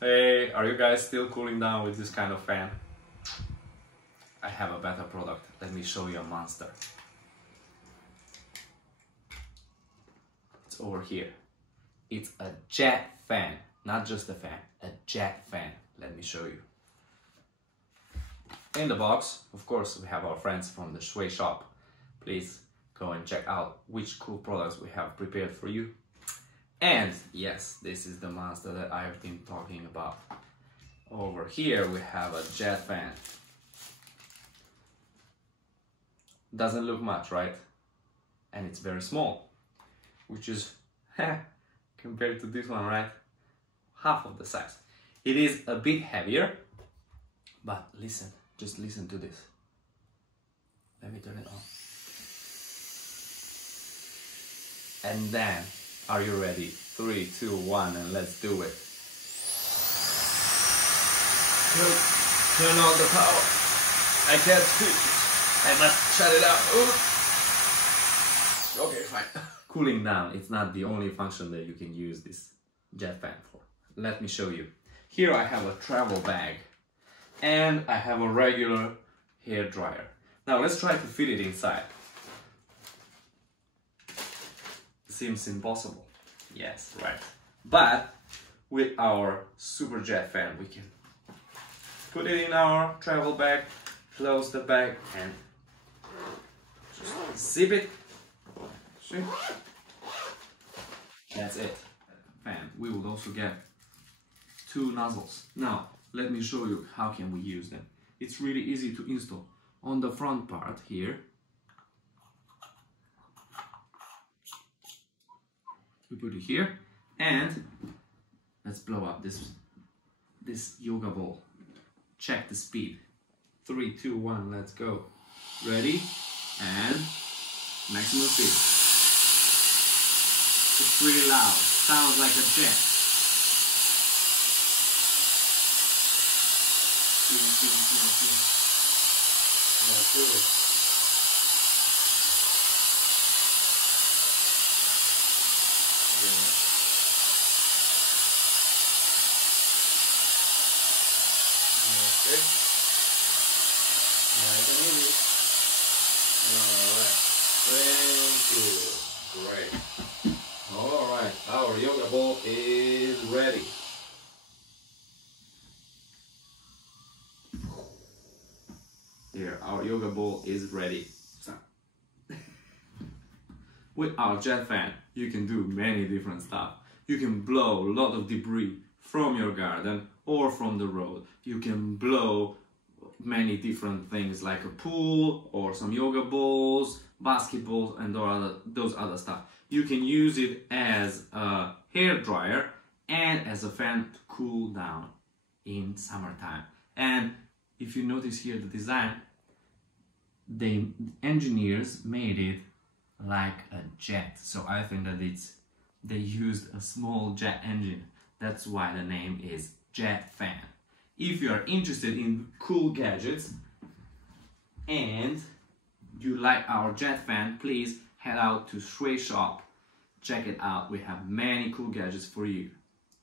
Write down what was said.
Hey, are you guys still cooling down with this kind of fan? I have a better product. Let me show you a monster. It's over here. It's a jet fan, not just a fan, a jet fan. Let me show you. In the box, of course, we have our friends from the SchwayShop. Please go and check out which cool products we have prepared for you. And yes, this is the monster that I've been talking about. Over here we have a jet fan. Doesn't look much, right? And it's very small, which is compared to this one, right? Half of the size. It is a bit heavier, but listen, just listen to this. Let me turn it on. And then, are you ready? 3, 2, 1, and let's do it. Turn on the power. I can't speak. I must shut it out. Ooh. Okay, fine. Cooling down, it's not the only function that you can use this jet fan for. Let me show you. Here I have a travel bag and I have a regular hair dryer. Now let's try to fit it inside. Seems impossible. Yes, right. But with our super jet fan, we can put it in our travel bag, close the bag, and just zip it. See? That's it. Fan. We will also get 2 nozzles. Now, let me show you how can we use them. It's really easy to install. On the front part here, we put it here, and let's blow up this yoga ball. Check the speed. 3, 2, 1, let's go. Ready? And maximum speed. It's really loud. Sounds like a jet. Let's do it. Okay. Nice and easy. Alright. Thank you. Great. Alright. Our yoga ball is ready. Here, our yoga ball is ready. So, with our jet fan, you can do many different stuff. You can blow a lot of debris from your garden or from the road. You can blow many different things like a pool or some yoga balls, basketballs, and those other stuff. You can use it as a hair dryer and as a fan to cool down in summertime. And if you notice here the design, the engineers made it like a jet. So I think that they used a small jet engine. That's why the name is jet fan. If you are interested in cool gadgets and you like our jet fan, please head out to SchwayShop. Check it out. We have many cool gadgets for you.